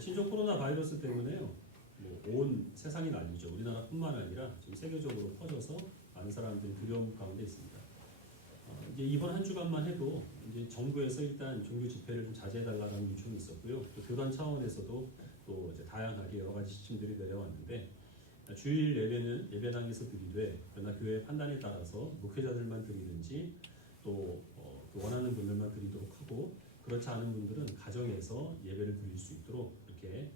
신종 코로나 바이러스 때문에요. 온 세상이 난리죠. 우리나라뿐만 아니라 지금 세계적으로 퍼져서 많은 사람들이 두려움 가운데 있습니다. 이제 이번 한 주간만 해도 이제 정부에서 일단 종교 집회를 좀 자제해달라는 요청이 있었고요. 또 교단 차원에서도 또 이제 다양하게 여러 가지 지침들이 내려왔는데 주일 예배는 예배당에서 드리되 그러나 교회 판단에 따라서 목회자들만 드리든지 또 원하는 분들만 드리도록 하고 그렇지 않은 분들은 가정에서 예배를 드릴 수 있도록 이렇게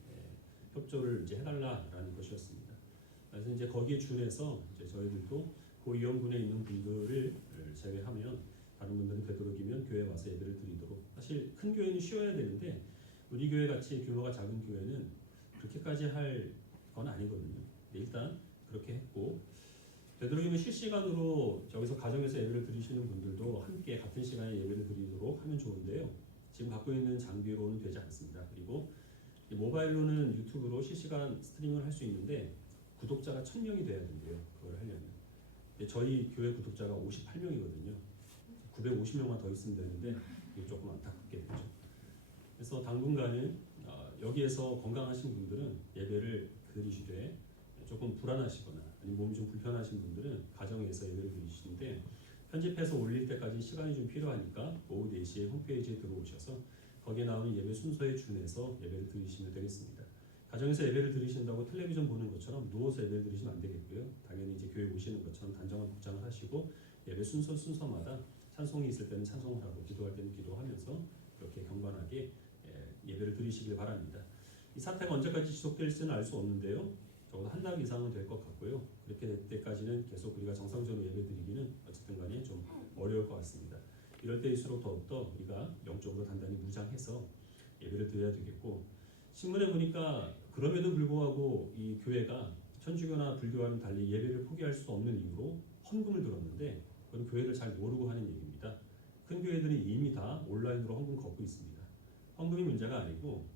협조를 이제 해달라라는 것이었습니다. 그래서 이제 거기에 준해서 이제 저희들도 그 위험군에 있는 분들을 제외하면 다른 분들은 되도록이면 교회 와서 예배를 드리도록. 사실 큰 교회는 쉬어야 되는데 우리 교회 같이 규모가 작은 교회는 그렇게까지 할 건 아니거든요. 일단 그렇게 했고 되도록이면 실시간으로 여기서 가정에서 예배를 드리시는 분들도 함께 같은 시간에 예배를 드리도록 하면 좋은데요. 지금 갖고 있는 장비로는 되지 않습니다. 그리고 모바일로는 유튜브로 실시간 스트리밍을 할 수 있는데 구독자가 1000명이 돼야 된대요. 그걸 하려면. 저희 교회 구독자가 58명이거든요. 950명만 더 있으면 되는데 이게 조금 안타깝게 되죠. 그래서 당분간은 여기에서 건강하신 분들은 예배를 드리시되 조금 불안하시거나 아니면 몸이 좀 불편하신 분들은 가정에서 예배를 드리시는데 편집해서 올릴 때까지 시간이 좀 필요하니까 오후 4시에 홈페이지에 들어오셔서 거기에 나오는 예배 순서에 준해서 예배를 드리시면 되겠습니다. 가정에서 예배를 드리신다고 텔레비전 보는 것처럼 누워서 예배를 드리시면 안 되겠고요. 당연히 이제 교회 오시는 것처럼 단정한 복장을 하시고 예배 순서마다 찬송이 있을 때는 찬송을 하고 기도할 때는 기도하면서 이렇게 경건하게 예배를 드리시길 바랍니다. 이 사태가 언제까지 지속될지는 알 수 없는데요. 적어도 한 달 이상은 될 것 같고요. 그렇게 될 때까지는 계속 우리가 정상적으로 예배 드리기는 어쨌든 간에 좀 어려울 것 같습니다. 이럴 때일수록 더욱더 우리가 영적으로 단단히 무장해서 예배를 드려야 되겠고 신문에 보니까 그럼에도 불구하고 이 교회가 천주교나 불교와는 달리 예배를 포기할 수 없는 이유로 헌금을 들었는데 그건 교회를 잘 모르고 하는 얘기입니다. 큰 교회들이 이미 다 온라인으로 헌금 걷고 있습니다. 헌금이 문제가 아니고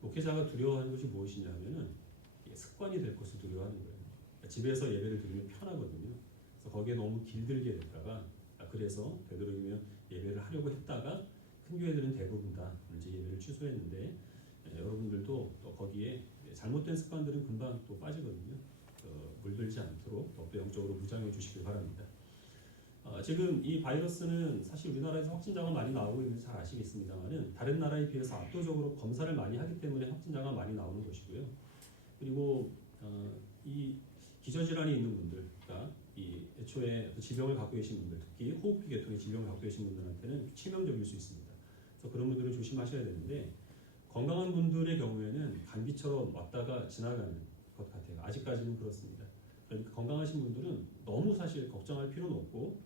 목회자가 두려워하는 것이 무엇이냐 하면은 습관이 될 것을 두려워하는 거예요. 그러니까 집에서 예배를 드리면 편하거든요. 그래서 거기에 너무 길들게 됐다가 그래서 되도록이면 예배를 하려고 했다가 큰 교회들은 대부분 다 이제 예배를 취소했는데 여러분들도 또 거기에 잘못된 습관들은 금방 또 빠지거든요. 물들지 않도록 더욱더 영적으로 무장해 주시길 바랍니다. 지금 이 바이러스는 사실 우리나라에서 확진자가 많이 나오고 있는지 잘 아시겠습니다만은 다른 나라에 비해서 압도적으로 검사를 많이 하기 때문에 확진자가 많이 나오는 것이고요. 그리고 이 기저질환이 있는 분들, 그러니까 이 애초에 지병을 갖고 계신 분들, 특히 호흡기 계통의 지병을 갖고 계신 분들한테는 치명적일 수 있습니다. 그래서 그런 분들은 조심하셔야 되는데 건강한 분들의 경우에는 감기처럼 왔다가 지나가는 것 같아요. 아직까지는 그렇습니다. 그러니까 건강하신 분들은 너무 사실 걱정할 필요는 없고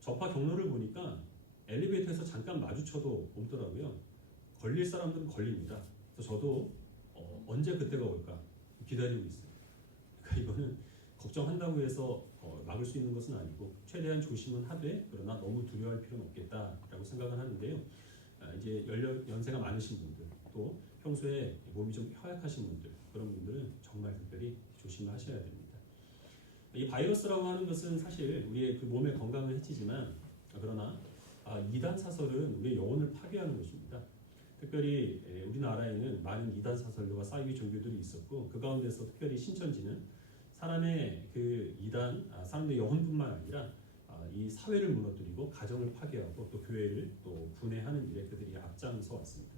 접하 경로를 보니까 엘리베이터에서 잠깐 마주쳐도 없더라고요. 걸릴 사람들은 걸립니다. 그래서 저도 언제 그때가 올까 기다리고 있어요. 그러니까 이거는 걱정한다고 해서 막을 수 있는 것은 아니고 최대한 조심은 하되 그러나 너무 두려워할 필요는 없겠다라고 생각을 하는데요. 이제 연세가 많으신 분들 또 평소에 몸이 좀 허약하신 분들 그런 분들은 정말 특별히 조심하셔야 됩니다. 이 바이러스라고 하는 것은 사실 우리의 그 몸의 건강을 해치지만 그러나 이단 사설은 우리의 영혼을 파괴하는 것입니다. 특별히 우리나라에는 많은 이단 사설과 사이비 종교들이 있었고 그 가운데서 특별히 신천지는 사람의 그 이단, 사람의 영혼뿐만 아니라 이 사회를 무너뜨리고 가정을 파괴하고 또 교회를 또 분해하는 일에 그들이 앞장서 왔습니다.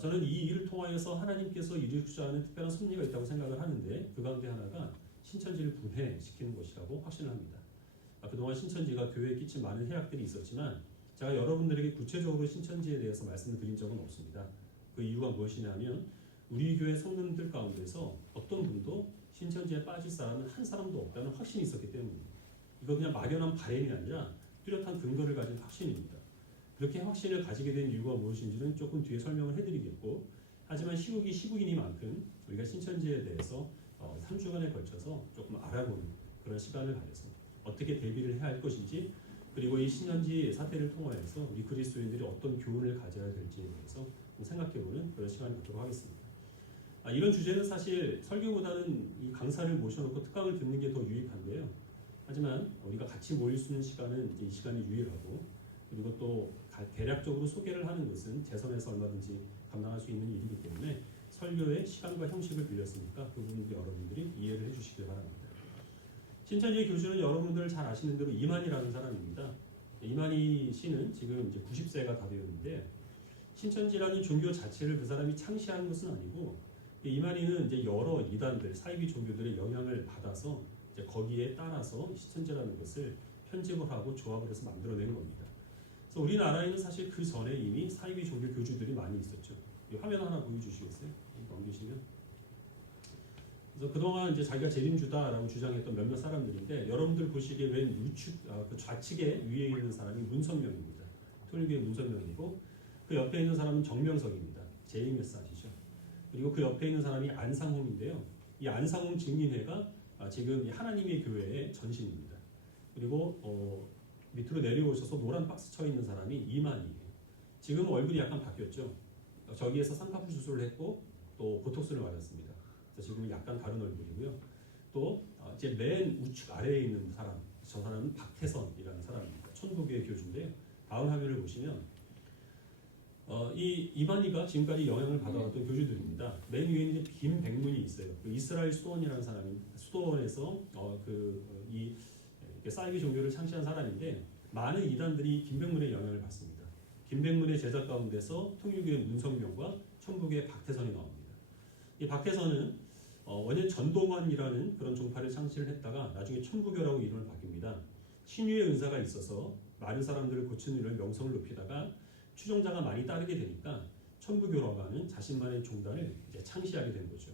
저는 이 일을 통하여서 하나님께서 이루시고자 하는 특별한 섭리가 있다고 생각을 하는데 그 가운데 하나가 신천지를 분해시키는 것이라고 확신을 합니다. 그동안 신천지가 교회에 끼친 많은 해악들이 있었지만 제가 여러분들에게 구체적으로 신천지에 대해서 말씀을 드린 적은 없습니다. 그 이유가 무엇이냐면 우리 교회 성도들 가운데서 어떤 분도 신천지에 빠질 사람은 한 사람도 없다는 확신이 있었기 때문입니다. 이거 그냥 막연한 바램이 아니라 뚜렷한 근거를 가진 확신입니다. 그렇게 확신을 가지게 된 이유가 무엇인지는 조금 뒤에 설명을 해드리겠고 하지만 시국이 시국이니만큼 우리가 신천지에 대해서 3주간에 걸쳐서 조금 알아보는 그런 시간을 가져서 어떻게 대비를 해야 할 것인지 그리고 이 신천지 사태를 통하여서 우리 그리스도인들이 어떤 교훈을 가져야 될지에 대해서 생각해보는 그런 시간을 갖도록 하겠습니다. 이런 주제는 사실 설교보다는 이 강사를 모셔놓고 특강을 듣는 게 더 유익한데요. 하지만 우리가 같이 모일 수 있는 시간은 이제 이 시간이 유일하고 그리고 또 대략적으로 소개를 하는 것은 제 선에서 얼마든지 감당할 수 있는 일이기 때문에 설교의 시간과 형식을 빌렸으니까 그 부분도 여러분들이 이해를 해주시길 바랍니다. 신천지의 교주는 여러분들 잘 아시는 대로 이만희라는 사람입니다. 이만희 씨는 지금 이제 90세가 다 되었는데 신천지라는 종교 자체를 그 사람이 창시한 것은 아니고 이만희는 이제 여러 이단들, 사이비 종교들의 영향을 받아서 이제 거기에 따라서 신천지라는 것을 편집을 하고 조합을 해서 만들어낸 겁니다. 그래서 우리나라에는 사실 그 전에 이미 사이비 종교 교주들이 많이 있었죠. 이 화면 하나 보여주시겠어요? 넘기시면. 그래서 그동안 이제 자기가 재림주다라고 주장했던 몇몇 사람들인데 여러분들 보시기에 왼 우측, 그 좌측에 위에 있는 사람이 문선명입니다. 통일교의 문선명이고 그 옆에 있는 사람은 정명석입니다. JMS 아시죠? 그리고 그 옆에 있는 사람이 안상홍인데요. 이 안상홍 증인회가 지금 하나님의 교회의 전신입니다. 그리고 밑으로 내려오셔서 노란 박스 쳐 있는 사람이 이만희예요. 지금 얼굴이 약간 바뀌었죠. 저기에서 쌍꺼풀 수술을 했고 또 보톡스를 맞았습니다. 그래서 지금은 약간 다른 얼굴이고요. 또 이제 맨 우측 아래에 있는 사람, 저 사람은 박태선이라는 사람입니다. 천부교의 교주인데요. 다음 화면을 보시면 이 이만희가 지금까지 영향을 받아왔던 교주들입니다. 맨 위에는 김백문이 있어요. 그 이스라엘 수도원이라는 사람이 수도원에서 이 사이비 종교를 창시한 사람인데 많은 이단들이 김백문의 영향을 받습니다. 김백문의 제자 가운데서 통일교의 문성명과 천부교의 박태선이 나옵니다. 이 박태선은 원래 전동원이라는 그런 종파를 창시를 했다가 나중에 천부교라고 이름을 바뀝니다. 신유의 은사가 있어서 많은 사람들을 고치는 일을 명성을 높이다가 추종자가 많이 따르게 되니까 천부교라고 하는 자신만의 종단을 이제 창시하게 된 거죠.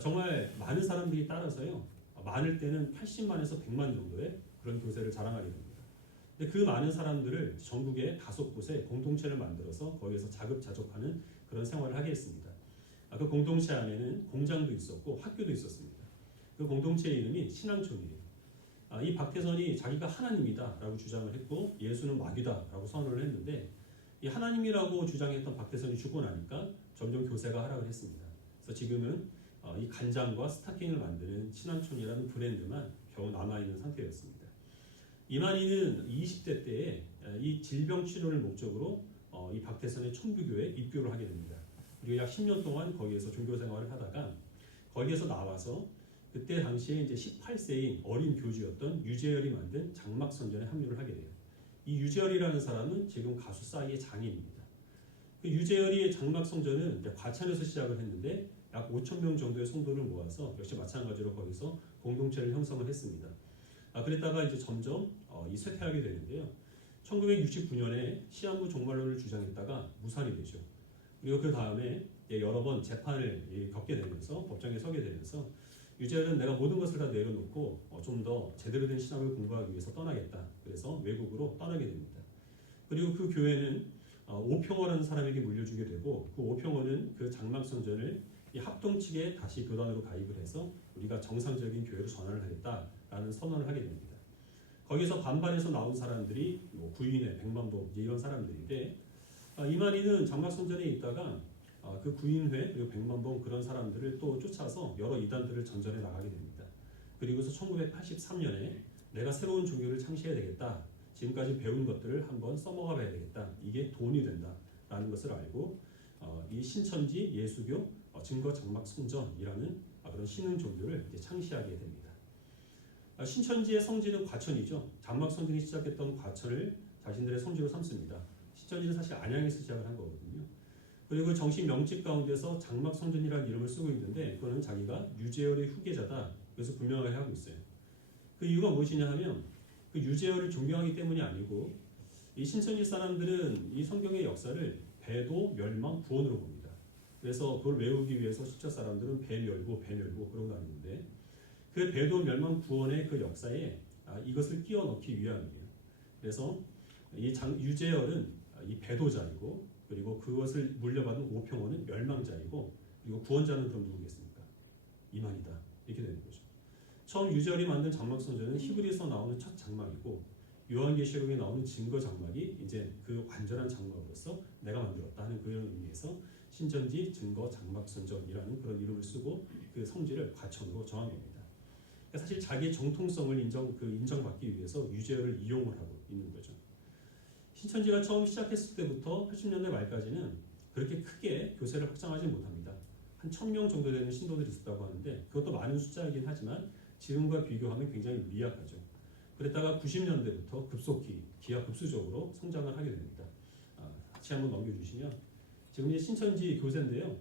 정말 많은 사람들이 따라서요. 많을 때는 80만에서 100만 정도의 그런 교세를 자랑하게 됩니다. 근데 그 많은 사람들을 전국의 5곳에 공동체를 만들어서 거기에서 자급자족하는 그런 생활을 하게 했습니다. 그 공동체 안에는 공장도 있었고 학교도 있었습니다. 그 공동체의 이름이 신앙촌이에요. 이 박태선이 자기가 하나님이다라고 주장을 했고 예수는 마귀다라고 선언을 했는데 이 하나님이라고 주장했던 박태선이 죽고 나니까 점점 교세가 하락을 했습니다. 그래서 지금은 이 간장과 스타킹을 만드는 신앙촌이라는 브랜드만 겨우 남아있는 상태였습니다. 이만희는 20대 때에 이 질병 치료를 목적으로 이 박태선의 천부교에 입교를 하게 됩니다. 그리고 약 10년 동안 거기에서 종교 생활을 하다가 거기에서 나와서 그때 당시에 이제 18세인 어린 교주였던 유재열이 만든 장막선전에 합류를 하게 돼요. 이 유재열이라는 사람은 지금 가수 싸이의 장인입니다. 그 유재열이의 장막성전은 이제 과천에서 시작을 했는데 약 5,000명 정도의 성도를 모아서 역시 마찬가지로 거기서 공동체를 형성을 했습니다. 그랬다가 이제 점점 이 쇠퇴하게 되는데요. 1969년에 시한부 종말론을 주장했다가 무산이 되죠. 그리고 그 다음에 여러 번 재판을 겪게 되면서 법정에 서게 되면서 유재열은 내가 모든 것을 다 내려놓고 좀 더 제대로 된 신앙을 공부하기 위해서 떠나겠다. 그래서 외국으로 떠나게 됩니다. 그리고 그 교회는 오평원라는 사람에게 물려주게 되고 그 오평원은 그 장막성전을 이 합동 측에 다시 교단으로 가입을 해서 우리가 정상적인 교회로 전환을 하겠다라는 선언을 하게 됩니다. 거기서 반발해서 나온 사람들이 구인회, 백만보 이런 사람들인데 이만희는 장막성전에 있다가 그 구인회 그리고 백만봉 그런 사람들을 또 쫓아서 여러 이단들을 전전해 나가게 됩니다. 그리고서 1983년에 내가 새로운 종교를 창시해야 되겠다. 지금까지 배운 것들을 한번 써먹어 봐야 되겠다. 이게 돈이 된다라는 것을 알고 이 신천지 예수교 증거 장막 성전이라는 그런 신흥 종교를 이제 창시하게 됩니다. 신천지의 성지는 과천이죠. 장막 성전이 시작했던 과천을 자신들의 성지로 삼습니다. 신천지는 사실 안양에서 시작을 한 거거든요. 그리고 정식 명칭 가운데서 장막성전이라는 이름을 쓰고 있는데 그거는 자기가 유재열의 후계자다. 그래서 분명하게 하고 있어요. 그 이유가 무엇이냐 하면 그 유재열을 존경하기 때문이 아니고 이 신천지 사람들은 이 성경의 역사를 배도 멸망 구원으로 봅니다. 그래서 그걸 외우기 위해서 신천 사람들은 배멸고 그러고 다니는데 그 배도 멸망 구원의 그 역사에 이것을 끼워 넣기 위함이에요. 그래서 이 유재열은 이 배도자이고 그리고 그것을 물려받은 오평원은 멸망자이고 그리고 구원자는 그럼 누구겠습니까? 이만희다. 이렇게 되는 거죠. 처음 유재열이 만든 장막성전은 히브리에서 나오는 첫 장막이고 요한계시록에 나오는 증거 장막이 이제 그 완전한 장막으로서 내가 만들었다 하는 그런 의미에서 신천지 증거 장막성전이라는 그런 이름을 쓰고 그 성지를 과천으로 정한 겁니다. 그러니까 사실 자기의 정통성을 인정받기 위해서 유재열을 이용을 하고 있는 거죠. 신천지가 처음 시작했을 때부터 80년대 말까지는 그렇게 크게 교세를 확장하지 못합니다. 한 1000명 정도 되는 신도들이 있었다고 하는데 그것도 많은 숫자이긴 하지만 지금과 비교하면 굉장히 미약하죠. 그랬다가 90년대부터 급속히 기하급수적으로 성장을 하게 됩니다. 같이 한번 넘겨주시면 지금 이제 신천지 교세인데요.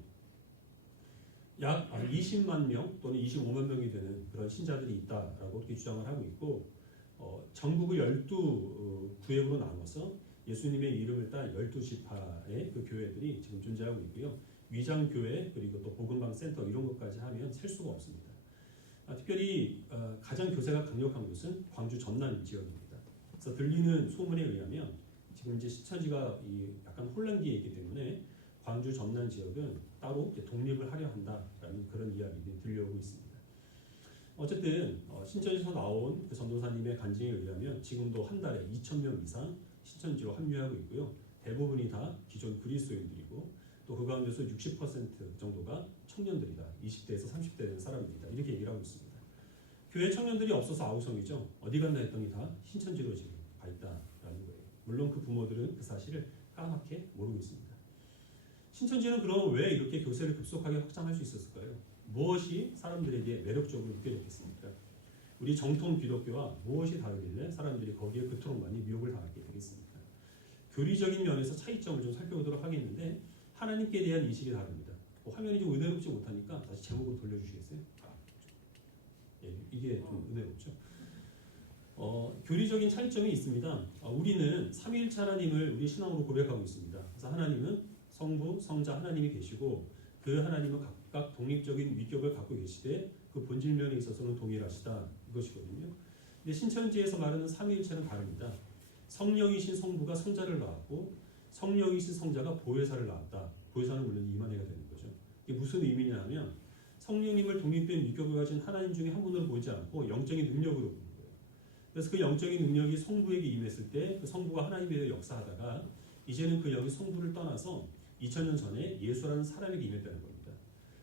약 20만 명 또는 25만 명이 되는 그런 신자들이 있다라고 이렇게 주장을 하고 있고 전국을 12구역으로 나눠서 예수님의 이름을 딴 12지파의 그 교회들이 지금 존재하고 있고요. 위장교회 그리고 또 복음방 센터 이런 것까지 하면 셀 수가 없습니다. 특별히 가장 교세가 강력한 곳은 광주 전남 지역입니다. 그래서 들리는 소문에 의하면 지금 이제 신천지가 약간 혼란기에 있기 때문에 광주 전남 지역은 따로 독립을 하려 한다라는 그런 이야기들이 들려오고 있습니다. 어쨌든 신천지에서 나온 그 전도사님의 간증에 의하면 지금도 한 달에 2,000명 이상 신천지로 합류하고 있고요. 대부분이 다 기존 그리스도인들이고 또 그 가운데서 60% 정도가 청년들이다. 20대에서 30대 되는 사람들이다. 이렇게 얘기를 하고 있습니다. 교회 청년들이 없어서 아우성이죠. 어디 갔나 했더니 다 신천지로 지금 가 있다라는 거예요. 물론 그 부모들은 그 사실을 까맣게 모르고 있습니다. 신천지는 그럼 왜 이렇게 교세를 급속하게 확장할 수 있었을까요? 무엇이 사람들에게 매력적으로 느껴졌겠습니까? 우리 정통 기독교와 무엇이 다르길래 사람들이 거기에 그토록 많이 미혹을 당하게 되겠습니까? 교리적인 면에서 차이점을 좀 살펴보도록 하겠는데 하나님께 대한 인식이 다릅니다. 화면이 좀 은혜롭지 못하니까 다시 제목으로 돌려주시겠어요? 이게 좀 은혜롭죠. 교리적인 차이점이 있습니다. 우리는 삼위일체 하나님을 우리 신앙으로 고백하고 있습니다. 그래서 하나님은 성부, 성자 하나님이 계시고 그 하나님은 각각 독립적인 위격을 갖고 계시되 그 본질면에 있어서는 동일하시다 이것이거든요. 근데 신천지에서 말하는 삼위일체는 다릅니다. 성령이신 성부가 성자를 낳았고 성령이신 성자가 보혜사를 낳았다. 보혜사는 물론 이만희가 되는 거죠. 이게 무슨 의미냐 하면 성령님을 독립된 위격을 가진 하나님 중에 한 분으로 보지 않고 영적인 능력으로 보는 거예요. 그래서 그 영적인 능력이 성부에게 임했을 때 그 성부가 하나님에 대해 역사하다가 이제는 그 영이 성부를 떠나서 2000년 전에 예수라는 사람에게 임했다는 겁니다.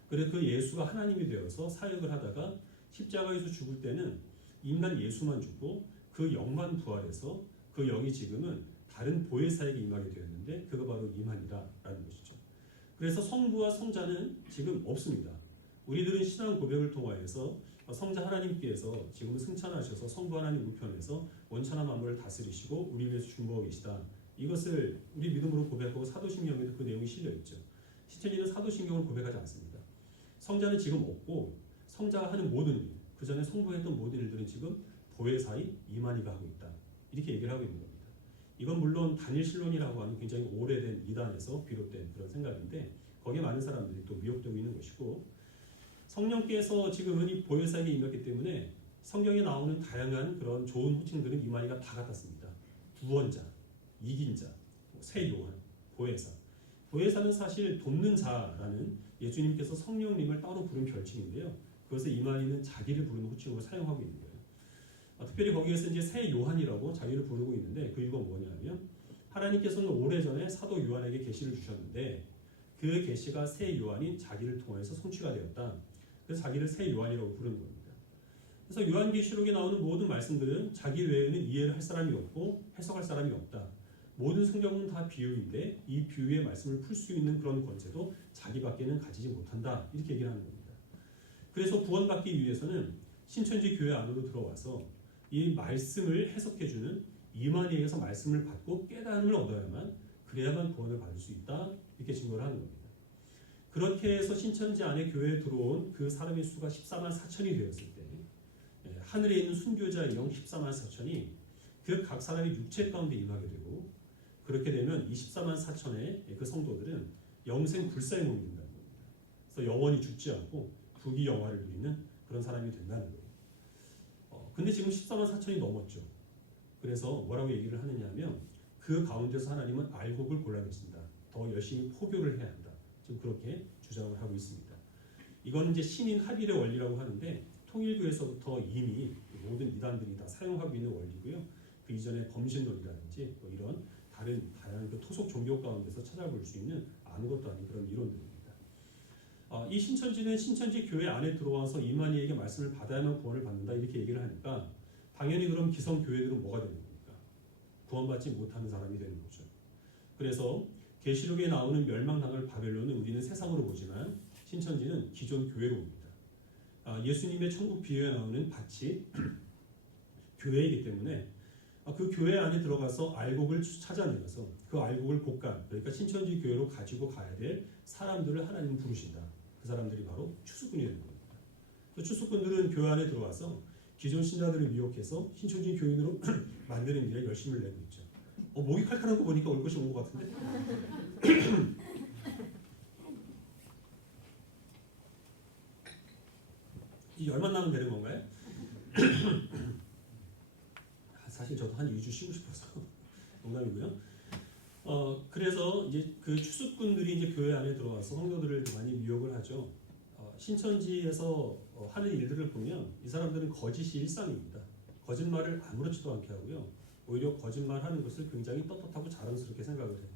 그래서 그 예수가 하나님이 되어서 사역을 하다가 십자가에서 죽을 때는 인간 예수만 죽고 그 영만 부활해서 그 영이 지금은 다른 보혜사에게 임하게 되었는데 그거 바로 임한이라는 것이죠. 그래서 성부와 성자는 지금 없습니다. 우리들은 신앙 고백을 통하여서 성자 하나님께서 지금 승천하셔서 성부 하나님 우편에서 원천하 만물을 다스리시고 우리 위해서 중보하고 계시다. 이것을 우리 믿음으로 고백하고 사도신경에도 그 내용이 실려있죠. 신천지는 사도신경을 고백하지 않습니다. 성자는 지금 없고 성자가 하는 모든 일, 그 전에 성부했던 모든 일들은 지금 보혜사의 이만희가 하고 있다. 이렇게 얘기를 하고 있는 겁니다. 이건 물론 단일신론이라고 하는 굉장히 오래된 이단에서 비롯된 그런 생각인데 거기에 많은 사람들이 또 미혹되고 있는 것이고 성령께서 지금은 이 보혜사에게 임했기 때문에 성경에 나오는 다양한 그런 좋은 호칭들은 이만희가 다 같았습니다. 구원자, 이긴 자, 새 요한, 보혜사. 보혜사는 사실 돕는 자라는 예수님께서 성령님을 따로 부른 별칭인데요. 그것을 이만희는 자기를 부르는 호칭으로 사용하고 있는 거예요. 특별히 거기에서 이제 새 요한이라고 자기를 부르고 있는데 그 이유가 뭐냐면 하나님께서는 오래전에 사도 요한에게 계시를 주셨는데 그 계시가 새 요한인 자기를 통해서 성취가 되었다. 그래서 자기를 새 요한이라고 부르는 겁니다. 그래서 요한계시록에 나오는 모든 말씀들은 자기 외에는 이해를 할 사람이 없고 해석할 사람이 없다. 모든 성경은 다 비유인데 이 비유의 말씀을 풀 수 있는 그런 권세도 자기밖에는 가지지 못한다. 이렇게 얘기를 하는 겁니다. 그래서 구원받기 위해서는 신천지 교회 안으로 들어와서 이 말씀을 해석해주는 이만희에게서 말씀을 받고 깨달음을 얻어야만 그래야만 구원을 받을 수 있다. 이렇게 증거를 하는 겁니다. 그렇게 해서 신천지 안에 교회에 들어온 그 사람의 수가 14만 4천이 되었을 때 하늘에 있는 순교자의 영 14만 4천이 그 각 사람의 육체 가운데 임하게 되고 그렇게 되면 24만 4천의 그 성도들은 영생 불사의 몸이 된다는 겁니다. 그래서 영원히 죽지 않고 부귀 영화를 누리는 그런 사람이 된다는 거예요. 근데 지금 14만 4천이 넘었죠. 그래서 뭐라고 얘기를 하느냐 하면 그 가운데서 하나님은 알곡을 골라냈습니다. 더 열심히 포교를 해야 한다. 지금 그렇게 주장을 하고 있습니다. 이건 이제 신인 합일의 원리라고 하는데 통일교에서부터 이미 모든 이단들이 다 사용하고 있는 원리고요. 그 이전에 범신론이라든지 뭐 이런 다양한 그 토속 종교 가운데서 찾아볼 수 있는 아무것도 아닌 그런 이론들입니다. 이 신천지는 신천지 교회 안에 들어와서 이만희에게 말씀을 받아야만 구원을 받는다 이렇게 얘기를 하니까 당연히 그럼 기성 교회들은 뭐가 되는 겁니까? 구원받지 못하는 사람이 되는 거죠. 그래서 계시록에 나오는 멸망당할 바벨론은 우리는 세상으로 보지만 신천지는 기존 교회로 봅니다. 예수님의 천국 비유에 나오는 밭이 교회이기 때문에 그 교회 안에 들어가서 알곡을 찾아내서 그 알곡을 곡간, 그러니까 신천지 교회로 가지고 가야 될 사람들을 하나님은 부르신다. 그 사람들이 바로 추수꾼이 되는 겁니다. 그 추수꾼들은 교회 안에 들어와서 기존 신자들을 미혹해서 신천지 교인으로 만드는 일에 열심을 내고 있죠. 목이 칼칼한 거 보니까 올 것이 온 것 같은데. 이 열만 나면 되는 건가요? 사실 저도 한 2주 쉬고 싶어서 농담이고요. 그래서 이제 그 추수꾼들이 이제 교회 안에 들어와서 성도들을 많이 미혹을 하죠. 신천지에서 하는 일들을 보면 이 사람들은 거짓이 일상입니다. 거짓말을 아무렇지도 않게 하고요. 오히려 거짓말하는 것을 굉장히 떳떳하고 자랑스럽게 생각을 해요.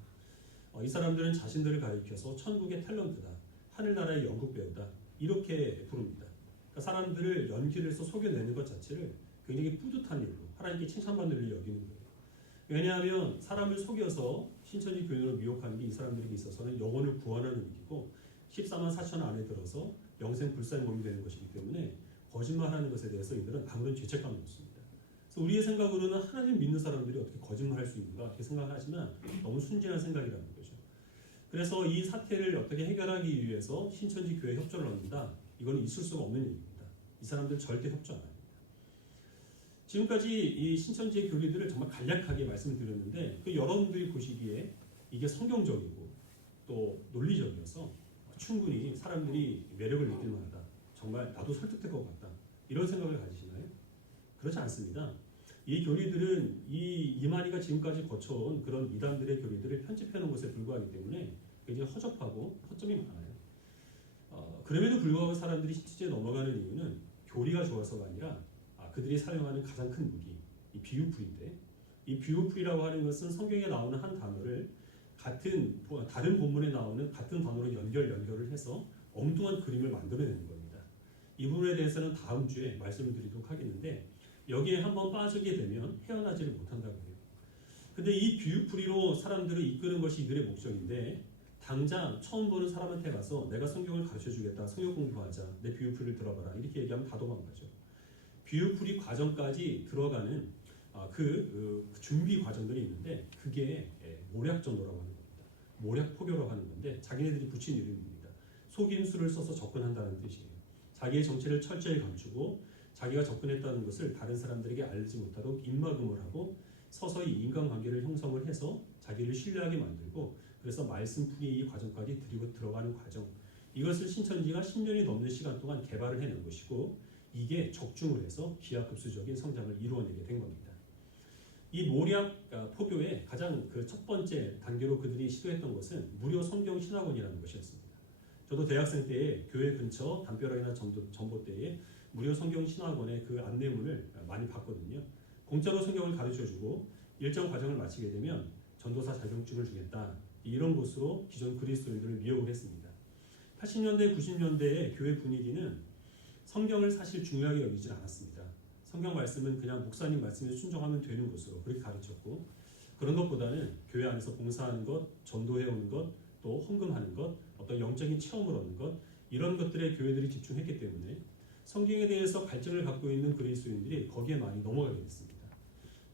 이 사람들은 자신들을 가리켜서 천국의 탤런트다, 하늘나라의 연극 배우다 이렇게 부릅니다. 그러니까 사람들을 연기를 해서 속여내는 것 자체를 굉장히 뿌듯한 일로 하나님께 칭찬받는 일로 여기는 거예요. 왜냐하면 사람을 속여서 신천지 교인으로 미혹하는 게 이 사람들에게 있어서는 영혼을 구원하는 일이고 14만 4천 안에 들어서 영생 불사의 몸이 되는 것이기 때문에 거짓말하는 것에 대해서 이들은 아무런 죄책감이 없습니다. 그래서 우리의 생각으로는 하나님 믿는 사람들이 어떻게 거짓말할 수 있는가 이렇게 생각하지만 너무 순진한 생각이라는 거죠. 그래서 이 사태를 어떻게 해결하기 위해서 신천지 교회에 협조를 얻는다. 이건 있을 수가 없는 일입니다. 이 사람들 절대 협조 안 합니다. 지금까지 이 신천지의 교리들을 정말 간략하게 말씀을 드렸는데 여러분들이 보시기에 이게 성경적이고 또 논리적이어서 충분히 사람들이 매력을 느낄 만하다. 정말 나도 설득될 것 같다. 이런 생각을 가지시나요? 그렇지 않습니다. 이 교리들은 이만희가 지금까지 거쳐온 그런 이단들의 교리들을 편집해놓은 것에 불과하기 때문에 굉장히 허접하고 허점이 많아요. 그럼에도 불구하고 사람들이 신천지에 넘어가는 이유는 교리가 좋아서가 아니라 그들이 사용하는 가장 큰 무기, 이 비유풀인데 이 비유풀이라고 하는 것은 성경에 나오는 한 단어를 다른 본문에 나오는 같은 단어로 연결을 해서 엉뚱한 그림을 만들어내는 겁니다. 이 부분에 대해서는 다음 주에 말씀을 드리도록 하겠는데 여기에 한번 빠지게 되면 헤어나지를 못한다고 해요. 근데 이 비유풀이로 사람들을 이끄는 것이 이들의 목적인데 당장 처음 보는 사람한테 가서 내가 성경을 가르쳐주겠다, 성경 공부하자, 내 비유풀이를 들어봐라 이렇게 얘기하면 다 도망가죠. 비유풀이 과정까지 들어가는 그 준비 과정들이 있는데 그게 모략전도라고 하는 겁니다. 모략포교라고 하는 건데 자기네들이 붙인 이름입니다. 속임수를 써서 접근한다는 뜻이에요. 자기의 정체를 철저히 감추고 자기가 접근했다는 것을 다른 사람들에게 알지 못하도록 입막음을 하고 서서히 인간관계를 형성을 해서 자기를 신뢰하게 만들고 그래서 말씀풀이 이 과정까지 들어가는 과정, 이것을 신천지가 10년이 넘는 시간 동안 개발을 해낸 것이고 이게 적중을 해서 기하급수적인 성장을 이루어내게 된 겁니다. 이 모략 포교의 가장 그 첫 번째 단계로 그들이 시도했던 것은 무료 성경 신학원이라는 것이었습니다. 저도 대학생 때에 교회 근처 담벼락이나 전봇대에 무료 성경 신학원의 그 안내문을 많이 봤거든요. 공짜로 성경을 가르쳐주고 일정 과정을 마치게 되면 전도사 자격증을 주겠다. 이런 곳으로 기존 그리스도인들을 미혹을 했습니다. 80년대, 90년대의 교회 분위기는 성경을 사실 중요하게 여기지 않았습니다. 성경 말씀은 그냥 목사님 말씀에 순종하면 되는 것으로 그렇게 가르쳤고 그런 것보다는 교회 안에서 봉사하는 것, 전도해오는 것, 또 헌금하는 것, 어떤 영적인 체험을 얻는 것 이런 것들에 교회들이 집중했기 때문에 성경에 대해서 갈증을 갖고 있는 그리스도인들이 거기에 많이 넘어가게 됐습니다.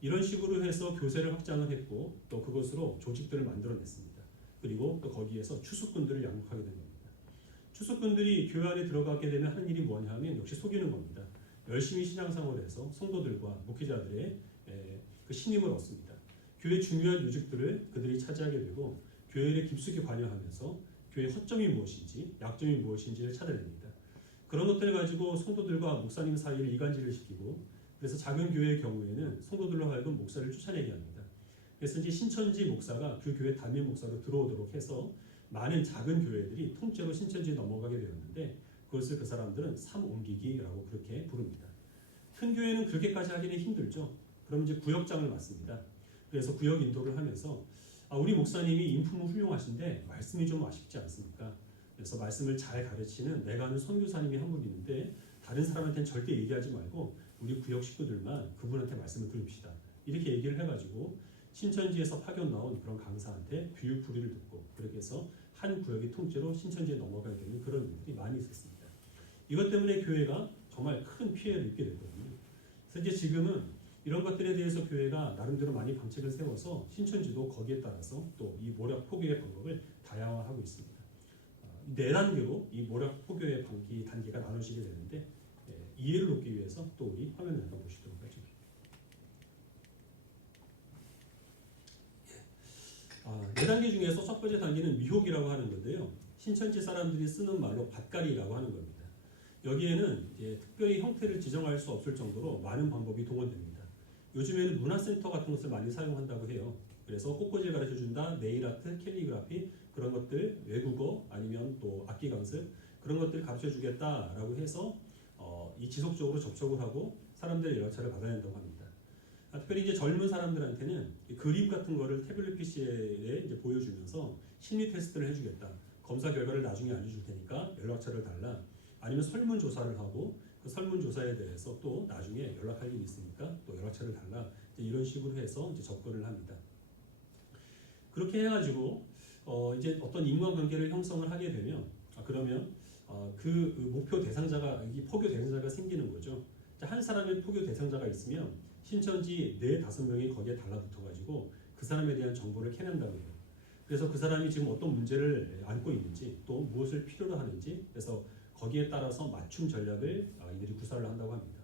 이런 식으로 해서 교세를 확장을 했고 또 그것으로 조직들을 만들어냈습니다. 그리고 또 거기에서 추수꾼들을 양육하게 된 겁니다. 추수꾼들이 교회 안에 들어가게 되면 하는 일이 뭐냐 하면 역시 속이는 겁니다. 열심히 신앙생활을 해서 성도들과 목회자들의 그 신임을 얻습니다. 교회 중요한 요직들을 그들이 차지하게 되고 교회에 깊숙이 관여하면서 교회의 허점이 무엇인지 약점이 무엇인지를 찾아냅니다. 그런 것들을 가지고 성도들과 목사님 사이를 이간질을 시키고 그래서 작은 교회의 경우에는 성도들로 하여금 목사를 쫓아내게 합니다. 그래서 이제 신천지 목사가 그 교회 담임 목사로 들어오도록 해서 많은 작은 교회들이 통째로 신천지에 넘어가게 되었는데 그것을 그 사람들은 삼옮기기라고 그렇게 부릅니다. 큰 교회는 그렇게까지 하기는 힘들죠. 그럼 이제 구역장을 맡습니다. 그래서 구역 인도를 하면서 우리 목사님이 인품은 훌륭하신데 말씀이 좀 아쉽지 않습니까? 그래서 말씀을 잘 가르치는 내가 아는 선교사님이 한 분 있는데 다른 사람한테는 절대 얘기하지 말고 우리 구역 식구들만 그분한테 말씀을 들읍시다. 이렇게 얘기를 해가지고 신천지에서 파견 나온 그런 강사한테 비유풀이를 듣고 그렇게 해서 한 구역이 통째로 신천지에 넘어가게 되는 그런 일들이 많이 있었습니다. 이것 때문에 교회가 정말 큰 피해를 입게 됐거든요. 그래서 이제 지금은 이런 것들에 대해서 교회가 나름대로 많이 방책을 세워서 신천지도 거기에 따라서 또 이 모략 포교의 방법을 다양화하고 있습니다. 네 단계로 이 모략 포교의 단계가 나눠지게 되는데 이해를 돕기 위해서 또 우리 화면을 한번 보시도록 하죠. 네 단계 중에서 첫 번째 단계는 미혹이라고 하는 건데요. 신천지 사람들이 쓰는 말로 밭갈이라고 하는 겁니다. 여기에는 이제 특별히 형태를 지정할 수 없을 정도로 많은 방법이 동원됩니다. 요즘에는 문화센터 같은 것을 많이 사용한다고 해요. 그래서 꽃꽂이를 가르쳐준다, 네일아트, 캘리그라피 그런 것들, 외국어 아니면 또 악기 강습 그런 것들 가르쳐주겠다라고 해서 이 지속적으로 접촉을 하고 사람들의 연락처를 받아낸다고 합니다. 특별히 이제 젊은 사람들한테는 그림 같은 거를 태블릿 PC에 이제 보여주면서 심리 테스트를 해주겠다. 검사 결과를 나중에 알려줄 테니까 연락처를 달라. 아니면 설문조사를 하고 그 설문조사에 대해서 또 나중에 연락할 일이 있으니까 또 연락처를 달라. 이런 식으로 해서 이제 접근을 합니다. 그렇게 해가지고 이제 어떤 인과관계를 형성을 하게 되면 그러면 그 목표 대상자가 이 포교 대상자가 생기는 거죠. 한 사람의 포교 대상자가 있으면 신천지 4-5명이 거기에 달라붙어가지고 그 사람에 대한 정보를 캐낸다고 해요. 그래서 그 사람이 지금 어떤 문제를 안고 있는지 또 무엇을 필요로 하는지 그래서 거기에 따라서 맞춤 전략을 이들이 구사를 한다고 합니다.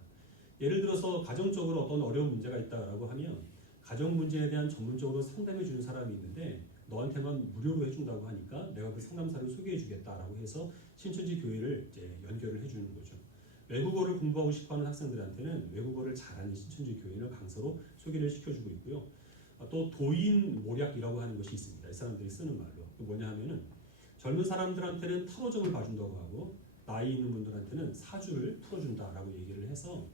예를 들어서 가정적으로 어떤 어려운 문제가 있다라고 하면 가정 문제에 대한 전문적으로 상담해 주는 사람이 있는데 너한테만 무료로 해준다고 하니까 내가 그 상담사를 소개해 주겠다라고 해서 신천지 교회를 이제 연결을 해주는 거죠. 외국어를 공부하고 싶어하는 학생들한테는 외국어를 잘하는 신천지 교회를 강사로 소개를 시켜주고 있고요. 또 도인 모략이라고 하는 것이 있습니다. 이 사람들이 쓰는 말로. 그 뭐냐 하면은 젊은 사람들한테는 타로점을 봐준다고 하고 나이 있는 분들한테는 사주를 풀어준다라고 얘기를 해서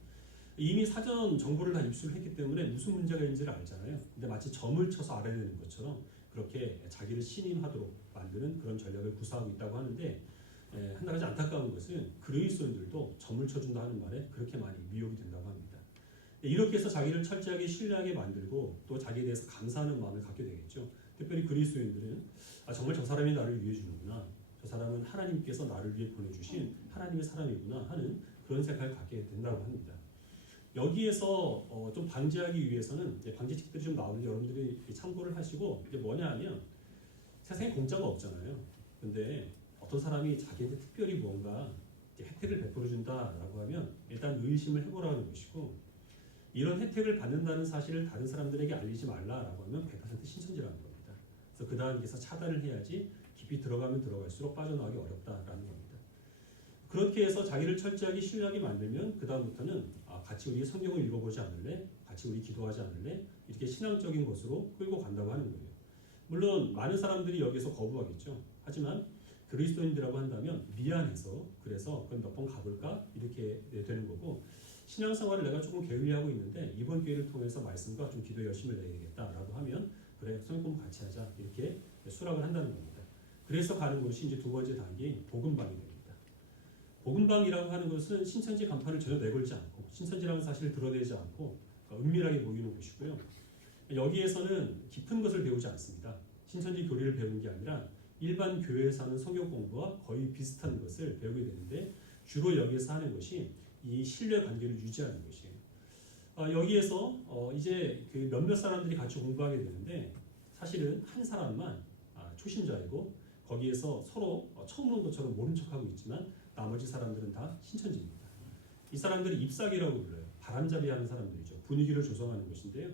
이미 사전 정보를 다 입수를 했기 때문에 무슨 문제가 있는지를 알잖아요. 근데 마치 점을 쳐서 알아야 되는 것처럼 그렇게 자기를 신임하도록 만드는 그런 전략을 구사하고 있다고 하는데 한 가지 안타까운 것은 그리스도인들도 점을 쳐준다 하는 말에 그렇게 많이 미혹이 된다고 합니다. 이렇게 해서 자기를 철저하게 신뢰하게 만들고 또 자기에 대해서 감사하는 마음을 갖게 되겠죠. 특별히 그리스도인들은 정말 저 사람이 나를 위해 주는구나. 저 사람은 하나님께서 나를 위해 보내주신 하나님의 사람이구나 하는 그런 생각을 갖게 된다고 합니다. 여기에서 좀 방지하기 위해서는 이제 방지책들이 좀 나오는데 여러분들이 참고를 하시고 이게 뭐냐 하면 세상에 공짜가 없잖아요. 근데 어떤 사람이 자기한테 특별히 뭔가 혜택을 베풀어 준다라고 하면 일단 의심을 해보라는 것이고 이런 혜택을 받는다는 사실을 다른 사람들에게 알리지 말라라고 하면 100% 신천지라는 겁니다. 그래서 그 단계에서 차단을 해야지 깊이 들어가면 들어갈수록 빠져나가기 어렵다라는 겁니다. 그렇게 해서 자기를 철저하게 신뢰하게 만들면 그 다음부터는 같이 우리 성경을 읽어보지 않을래? 같이 우리 기도하지 않을래? 이렇게 신앙적인 것으로 끌고 간다고 하는 거예요. 물론 많은 사람들이 여기서 거부하겠죠. 하지만 그리스도인들이라고 한다면 미안해서 그래서 그럼 몇 번 가볼까? 이렇게 되는 거고 신앙생활을 내가 조금 게을리하고 있는데 이번 기회를 통해서 말씀과 좀 기도에 열심을 내야 되겠다라고 하면 그래 성경 공부 같이 하자 이렇게 수락을 한다는 겁니다. 그래서 가는 것이 이제 두 번째 단계인 복음방이 됩니다. 복음방이라고 하는 것은 신천지 간판을 전혀 내걸지 않고 신천지라는 사실을 드러내지 않고 은밀하게 모이는 곳이고요. 여기에서는 깊은 것을 배우지 않습니다. 신천지 교리를 배우는 게 아니라 일반 교회에서 하는 성경 공부와 거의 비슷한 것을 배우게 되는데 주로 여기에서 하는 것이 이 신뢰 관계를 유지하는 것이에요. 여기에서 이제 그 몇몇 사람들이 같이 공부하게 되는데 사실은 한 사람만 초신자이고 거기에서 서로 처음 온 것처럼 모른 척하고 있지만 나머지 사람들은 다 신천지입니다. 이 사람들이 잎사귀라고 불러요. 바람잡이 하는 사람들이죠. 분위기를 조성하는 것인데요.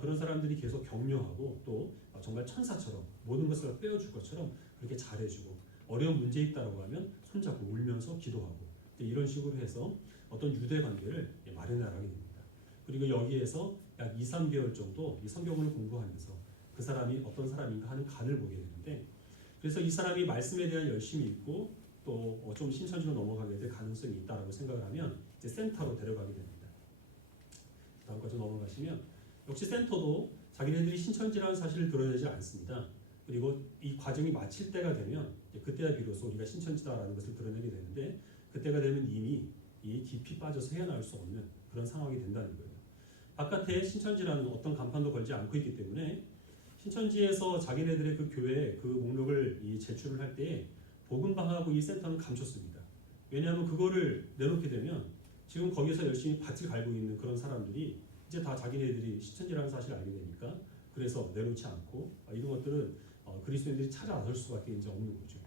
그런 사람들이 계속 격려하고 또 정말 천사처럼 모든 것을 빼어줄 것처럼 그렇게 잘해주고 어려운 문제 있다고 하면 손잡고 울면서 기도하고 이런 식으로 해서 어떤 유대 관계를 마련하게 됩니다. 그리고 여기에서 약 2-3개월 정도 이 성경을 공부하면서 그 사람이 어떤 사람인가 하는 간을 보게 되는데 그래서 이 사람이 말씀에 대한 열심이 있고 또 좀 신천지로 넘어가게 될 가능성이 있다고 생각을 하면 이제 센터로 데려가게 됩니다. 다음까지 넘어가시면 역시 센터도 자기네들이 신천지라는 사실을 드러내지 않습니다. 그리고 이 과정이 마칠 때가 되면 그때야 비로소 우리가 신천지다라는 것을 드러내게 되는데 그때가 되면 이미 이 깊이 빠져서 헤어나올 수 없는 그런 상황이 된다는 거예요. 바깥에 신천지라는 어떤 간판도 걸지 않고 있기 때문에 신천지에서 자기네들의 그 교회 그 목록을 제출을 할 때 복음방하고 이 센터는 감췄습니다. 왜냐하면 그거를 내놓게 되면 지금 거기서 열심히 밭을 갈고 있는 그런 사람들이 이제 다 자기네들이 신천지라는 사실을 알게 되니까 그래서 내놓지 않고 이런 것들은 그리스도인들이 찾아 나설 수밖에 이제 없는 거죠.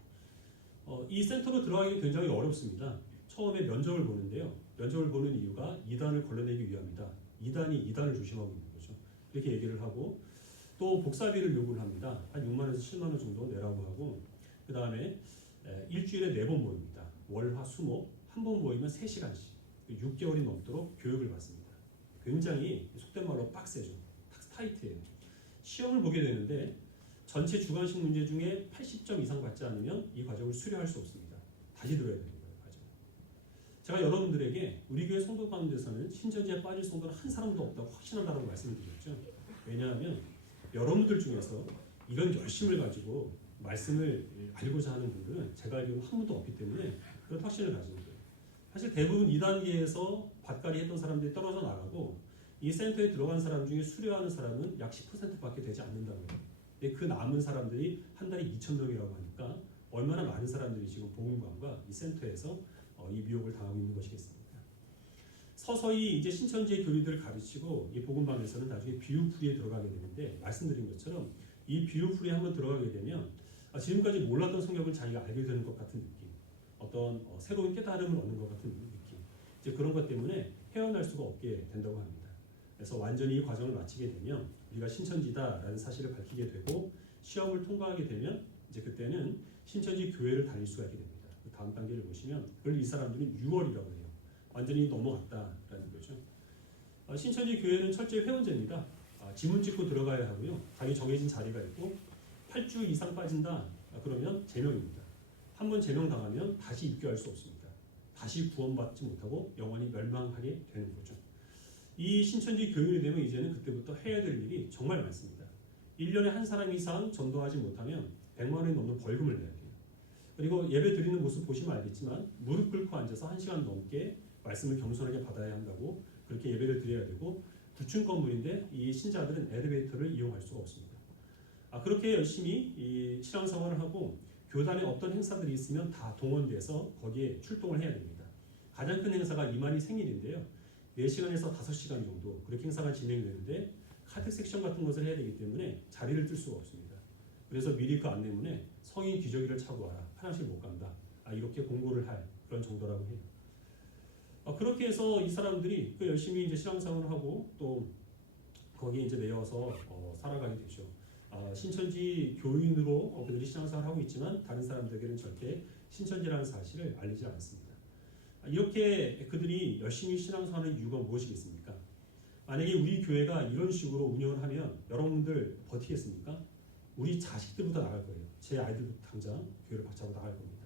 이 센터로 들어가기 굉장히 어렵습니다. 처음에 면접을 보는데요. 면접을 보는 이유가 이단을 걸러내기 위함이다. 이단이 이단을 조심하고 있는 거죠. 이렇게 얘기를 하고 또 복사비를 요구를 합니다. 한 6만 원에서 7만 원 정도 내라고 하고 그 다음에 일주일에 4번 모입니다. 월, 화, 수, 목 한 번 모이면 3시간씩 6개월이 넘도록 교육을 받습니다. 굉장히 속된 말로 빡세죠. 타이트해요. 시험을 보게 되는데 전체 주관식 문제 중에 80점 이상 받지 않으면 이 과정을 수료할 수 없습니다. 다시 들어야 되는 거예요. 과정. 제가 여러분들에게 우리 교회 성도 가운데서는 신천지에 빠질 성도는 한 사람도 없다고 확신한다고 말씀을 드렸죠. 왜냐하면 여러분들 중에서 이런 열심을 가지고 말씀을 알고자 하는 분들은 제가 알기로는 한 분도 없기 때문에 그런 확신을 가지는 거예요. 사실 대부분 2단계에서 밭갈이 했던 사람들이 떨어져 나가고 이 센터에 들어간 사람 중에 수료하는 사람은 약 10%밖에 되지 않는다고요. 그 남은 사람들이 한 달에 2,000명이라고 하니까 얼마나 많은 사람들이 지금 복음관과 이 센터에서 이 미혹을 당하고 있는 것이겠습니까? 서서히 이제 신천지의 교리들을 가르치고 이 복음방에서는 나중에 비유풀이에 들어가게 되는데 말씀드린 것처럼 이 비유풀이에 한번 들어가게 되면 지금까지 몰랐던 성경을 자기가 알게 되는 것 같은 느낌, 어떤 새로운 깨달음을 얻는 것 같은 느낌, 이제 그런 것 때문에 헤어날 수가 없게 된다고 합니다. 그래서 완전히 이 과정을 마치게 되면 우리가 신천지다라는 사실을 밝히게 되고 시험을 통과하게 되면 이제 그때는 신천지 교회를 다닐 수가 있게 됩니다. 그 다음 단계를 보시면 그걸 이 사람들은 6월이라고 해요. 완전히 넘어갔다라는 거죠. 신천지 교회는 철저히 회원제입니다. 지문 찍고 들어가야 하고요. 자기 정해진 자리가 있고 8주 이상 빠진다 그러면 제명입니다. 한번 제명당하면 다시 입교할 수 없습니다. 다시 구원받지 못하고 영원히 멸망하게 되는 거죠. 이 신천지 교인이 되면 이제는 그때부터 해야 될 일이 정말 많습니다. 1년에 한 사람 이상 전도하지 못하면 100만 원이 넘는 벌금을 내야 돼요. 그리고 예배 드리는 모습 보시면 알겠지만 무릎 꿇고 앉아서 1시간 넘게 말씀을 겸손하게 받아야 한다고 그렇게 예배를 드려야 되고 9층 건물인데 이 신자들은 엘리베이터를 이용할 수가 없습니다. 그렇게 열심히 이 신앙생활을 하고 교단에 어떤 행사들이 있으면 다 동원돼서 거기에 출동을 해야 됩니다. 가장 큰 행사가 이만희 생일인데요. 4시간에서 5시간 정도 그렇게 행사가 진행되는데 카텍 섹션 같은 것을 해야 되기 때문에 자리를 뜰 수가 없습니다. 그래서 미리 그 안내문에 성인 기저귀를 차고 와라. 화장실 못 간다. 이렇게 공고를 할 그런 정도라고 해요. 그렇게 해서 이 사람들이 그 열심히 이제 신앙생활을 하고 또 거기에 이제 매여서 살아가게 되죠. 신천지 교인으로 그들이 신앙생활을 하고 있지만 다른 사람들에게는 절대 신천지라는 사실을 알리지 않습니다. 이렇게 그들이 열심히 신앙생활하는 이유가 무엇이겠습니까? 만약에 우리 교회가 이런 식으로 운영을 하면 여러분들 버티겠습니까? 우리 자식들부터 나갈 거예요. 제 아이들부터 당장 교회를 박차고 나갈 겁니다.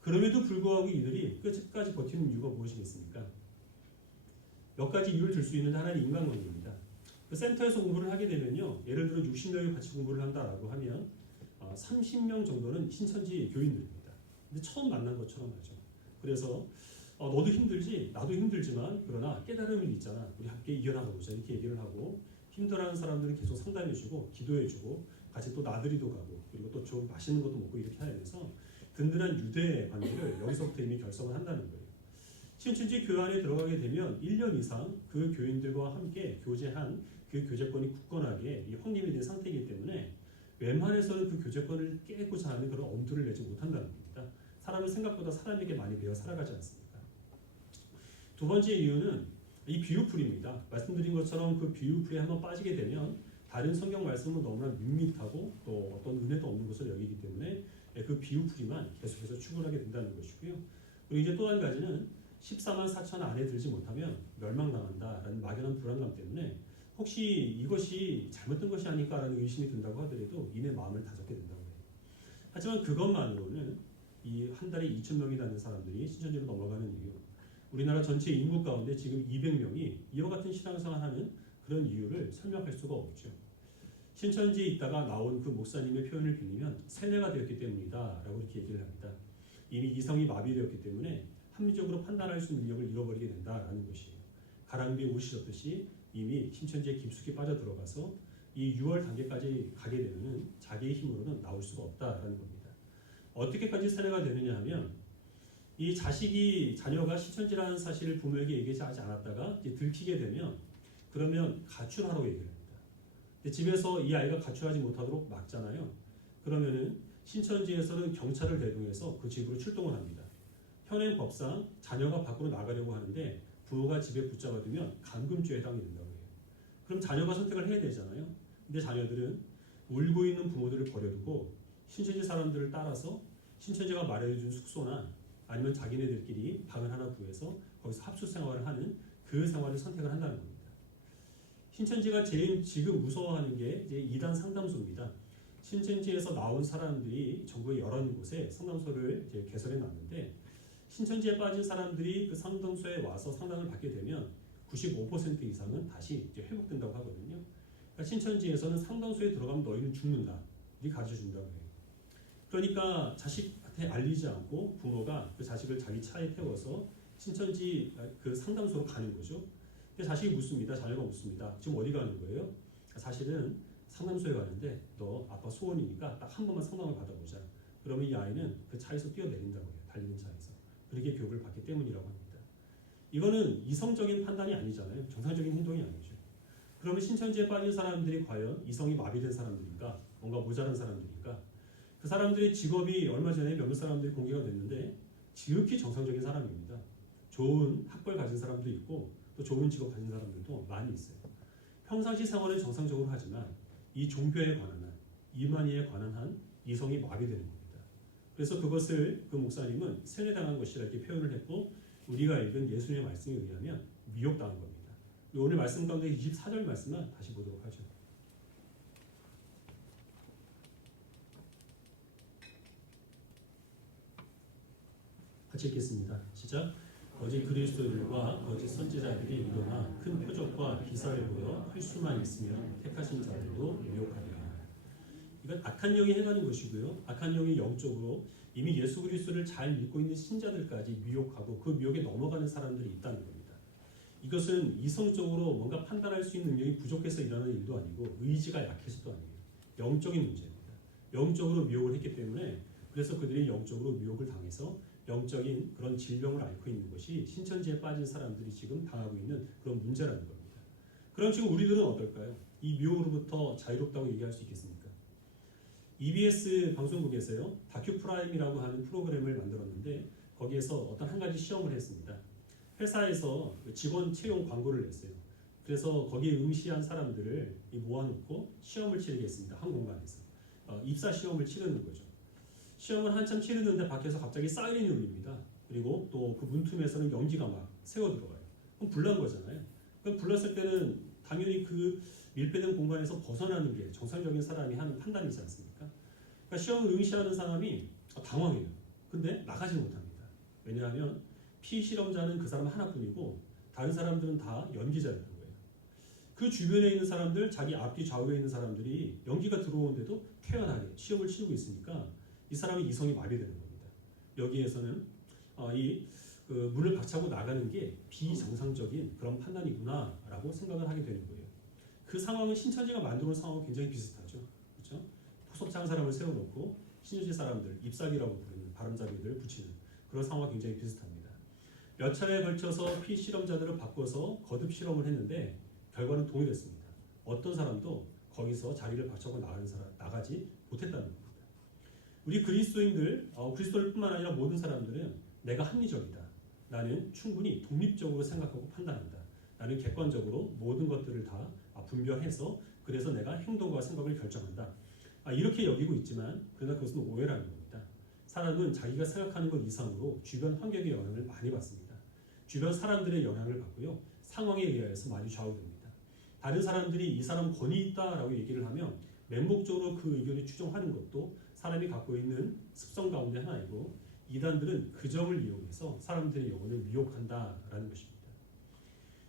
그럼에도 불구하고 이들이 끝까지 버티는 이유가 무엇이겠습니까? 몇 가지 이유를 들 수 있는데 하나는 인간관계입니다. 그 센터에서 공부를 하게 되면요. 예를 들어 60명이 같이 공부를 한다라고 하면 30명 정도는 신천지 교인들입니다. 근데 처음 만난 것처럼 하죠. 그래서 너도 힘들지 나도 힘들지만 그러나 깨달음이 있잖아. 우리 함께 이겨나가보자 이렇게 얘기를 하고 힘들어하는 사람들은 계속 상담해주고 기도해주고 같이 또 나들이도 가고 그리고 또 좀 맛있는 것도 먹고 이렇게 하면서 든든한 유대 관계를 여기서부터 이미 결성을 한다는 거예요. 신천지 교회 안에 들어가게 되면 1년 이상 그 교인들과 함께 교제한 그 교제권이 굳건하게 확립이 된 상태이기 때문에 웬만해서는 그 교제권을 깨고자 하는 그런 엄두를 내지 못한다는 겁니다. 사람은 생각보다 사람에게 많이 매여 살아가지 않습니다. 두 번째 이유는 이 비유풀이입니다. 말씀드린 것처럼 그 비유풀이에 한번 빠지게 되면 다른 성경 말씀은 너무나 밋밋하고 또 어떤 은혜도 없는 것을 여기기 때문에 그 비유풀이만 계속해서 추구하게 된다는 것이고요. 그리고 이제 또 한 가지는 14만 4천 안에 들지 못하면 멸망당한다라는 막연한 불안감 때문에 혹시 이것이 잘못된 것이 아닐까라는 의심이 든다고 하더라도 이내 마음을 다잡게 된다고 해요. 하지만 그것만으로는 이 한 달에 2,000명이 되는 사람들이 신천지로 넘어가는 이유, 우리나라 전체 인구 가운데 지금 200명이 이와 같은 신앙생활하는 그런 이유를 설명할 수가 없죠. 신천지에 있다가 나온 그 목사님의 표현을 빌리면 세뇌가 되었기 때문이다 라고 이렇게 얘기를 합니다. 이미 이성이 마비되었기 때문에 합리적으로 판단할 수 있는 능력을 잃어버리게 된다라는 것이에요. 가랑비에 옷이 젖듯이 이미 신천지에 깊숙이 빠져 들어가서 이 6월 단계까지 가게 되면은 자기의 힘으로는 나올 수가 없다라는 겁니다. 어떻게까지 세뇌가 되느냐 하면 이 자녀가 신천지라는 사실을 부모에게 얘기하지 않았다가 이제 들키게 되면 그러면 가출하라고 얘기를 합니다. 근데 집에서 이 아이가 가출하지 못하도록 막잖아요. 그러면은 신천지에서는 경찰을 대동해서 그 집으로 출동을 합니다. 현행 법상 자녀가 밖으로 나가려고 하는데 부모가 집에 붙잡아두면 감금죄에 해당이 된다고 해요. 그럼 자녀가 선택을 해야 되잖아요. 근데 자녀들은 울고 있는 부모들을 버려두고 신천지 사람들을 따라서 신천지가 마련해준 숙소나 아니면 자기네들끼리 방을 하나 구해서 거기서 합숙 생활을 하는 그 생활을 선택을 한다는 겁니다. 신천지가 제일 지금 무서워하는 게 이제 이단 상담소입니다. 신천지에서 나온 사람들이 전국의 여러 곳에 상담소를 이제 개설해 놨는데 신천지에 빠진 사람들이 그 상담소에 와서 상담을 받게 되면 95% 이상은 다시 이제 회복된다고 하거든요. 그러니까 신천지에서는 상담소에 들어가면 너희는 죽는다. 이렇게 가르쳐 준다고 해요. 그러니까 자식한테 알리지 않고 부모가 그 자식을 자기 차에 태워서 신천지 그 상담소로 가는 거죠. 근데 자식이 묻습니다. 자녀가 묻습니다. 지금 어디 가는 거예요? 사실은 상담소에 가는데 너 아빠 소원이니까 딱 한 번만 상담을 받아보자. 그러면 이 아이는 그 차에서 뛰어내린다고 해요. 달리는 차에서. 그렇게 교육을 받기 때문이라고 합니다. 이거는 이성적인 판단이 아니잖아요. 정상적인 행동이 아니죠. 그러면 신천지에 빠진 사람들이 과연 이성이 마비된 사람들인가? 뭔가 모자란 사람들인가? 그 사람들의 직업이 얼마 전에 몇몇 사람들이 공개가 됐는데 지극히 정상적인 사람입니다. 좋은 학벌 가진 사람도 있고 또 좋은 직업 가진 사람들도 많이 있어요. 평상시 생활은 정상적으로 하지만 이 종교에 관한 한, 이만희에 관한 한 이성이 마비되는 겁니다. 그래서 그것을 그 목사님은 세뇌당한 것이라 이렇게 표현을 했고 우리가 읽은 예수님의 말씀에 의하면 미혹당한 겁니다. 오늘 말씀 가운데 24절 말씀을 다시 보도록 하죠. 같이 읽겠습니다. 시작. 거짓 그리스도들과 거짓 선지자들이 일어나 큰 표적과 기사를 보여 할 수만 있으면 택하신 자들도 미혹하리라. 이건 악한 영이 행하는 것이고요. 악한 영이 영적으로 이미 예수 그리스도를 잘 믿고 있는 신자들까지 미혹하고 그 미혹에 넘어가는 사람들이 있다는 겁니다. 이것은 이성적으로 뭔가 판단할 수 있는 능력이 부족해서 일어나는 일도 아니고 의지가 약해서도 아니에요. 영적인 문제입니다. 영적으로 미혹을 했기 때문에 그래서 그들이 영적으로 미혹을 당해서 영적인 그런 질병을 앓고 있는 것이 신천지에 빠진 사람들이 지금 당하고 있는 그런 문제라는 겁니다. 그럼 지금 우리들은 어떨까요? 이 미혹으로부터 자유롭다고 얘기할 수 있겠습니까? EBS 방송국에서요 다큐프라임이라고 하는 프로그램을 만들었는데 거기에서 어떤 한 가지 시험을 했습니다. 회사에서 직원 채용 광고를 냈어요. 그래서 거기에 응시한 사람들을 모아놓고 시험을 치르게 했습니다. 한 공간에서 입사 시험을 치르는 거죠. 시험을 한참 치르는데 밖에서 갑자기 사이렌이 울립니다. 그리고 또 그 문틈에서는 연기가 막 새어 들어가요. 그럼 불난 거잖아요. 그럼 불났을 때는 당연히 그 밀폐된 공간에서 벗어나는 게 정상적인 사람이 하는 판단이지 않습니까? 그러니까 시험을 응시하는 사람이 당황해요. 근데 나가지 못합니다. 왜냐하면 피실험자는 그 사람 하나뿐이고 다른 사람들은 다 연기자였던 거예요. 그 주변에 있는 사람들, 자기 앞뒤 좌우에 있는 사람들이 연기가 들어오는데도 태연하게 시험을 치르고 있으니까 이 사람의 이성이 마비되는 겁니다. 여기에서는 그 문을 박차고 나가는 게 비정상적인 그런 판단이구나라고 생각을 하게 되는 거예요. 그 상황은 신천지가 만들어 놓은 상황과 굉장히 비슷하죠. 그렇죠? 포섭자 한 사람을 세워놓고 신천지 사람들, ip사귀라고 부르는 바람잡이들을 붙이는 그런 상황과 굉장히 비슷합니다. 몇 차례에 걸쳐서 피실험자들을 바꿔서 거듭 실험을 했는데 결과는 동일했습니다. 어떤 사람도 거기서 자리를 박차고 나가지 못했다는 겁니다. 우리 그리스도인들, 그리스도를 뿐만 아니라 모든 사람들은 내가 합리적이다. 나는 충분히 독립적으로 생각하고 판단한다. 나는 객관적으로 모든 것들을 다 분별해서 그래서 내가 행동과 생각을 결정한다. 이렇게 여기고 있지만 그러나 그것은 오해라는 겁니다. 사람은 자기가 생각하는 것 이상으로 주변 환경의 영향을 많이 받습니다. 주변 사람들의 영향을 받고요. 상황에 의해서 많이 좌우됩니다. 다른 사람들이 이 사람 권위 있다라고 얘기를 하면 맹목적으로 그 의견을 추종하는 것도 사람이 갖고 있는 습성 가운데 하나이고 이단들은 그 점을 이용해서 사람들의 영혼을 미혹한다라는 것입니다.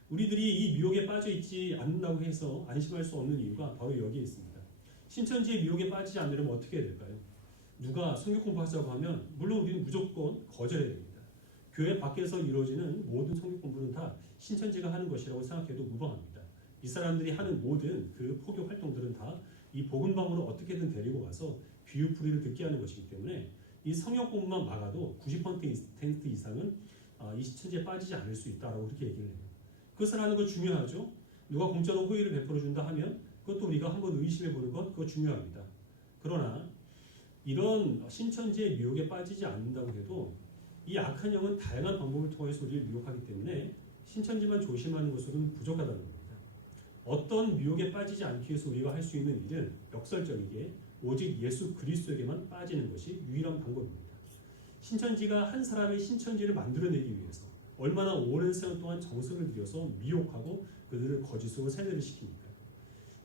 우리들이 이 미혹에 빠져 있지 않는다고 해서 안심할 수 없는 이유가 바로 여기에 있습니다. 신천지의 미혹에 빠지지 않으려면 어떻게 해야 될까요? 누가 성경 공부하자고 하면 물론 우리는 무조건 거절해야 됩니다. 교회 밖에서 이루어지는 모든 성경 공부는 다 신천지가 하는 것이라고 생각해도 무방합니다. 이 사람들이 하는 모든 그 포교 활동들은 다 이 복음방으로 어떻게든 데리고 와서 귀유풀이를 듣게 하는 것이기 때문에 이 성역 공부만 막아도 90% 이상은 이 신천지에 빠지지 않을 수 있다라고 그렇게 얘기를 해요. 그것을 하는 거 중요하죠. 누가 공짜로 호의를 베풀어준다 하면 그것도 우리가 한번 의심해 보는 것 그거 중요합니다. 그러나 이런 신천지의 미혹에 빠지지 않는다고 해도 이 악한 영은 다양한 방법을 통해서 우리를 미혹하기 때문에 신천지만 조심하는 것으로는 부족하다는 겁니다. 어떤 미혹에 빠지지 않기 위해서 우리가 할 수 있는 일은 역설적이게 오직 예수 그리스도에게만 빠지는 것이 유일한 방법입니다. 신천지가 한 사람의 신천지를 만들어내기 위해서 얼마나 오랜 세월 동안 정성을 들여서 미혹하고 그들을 거짓으로 세뇌를 시킵니까?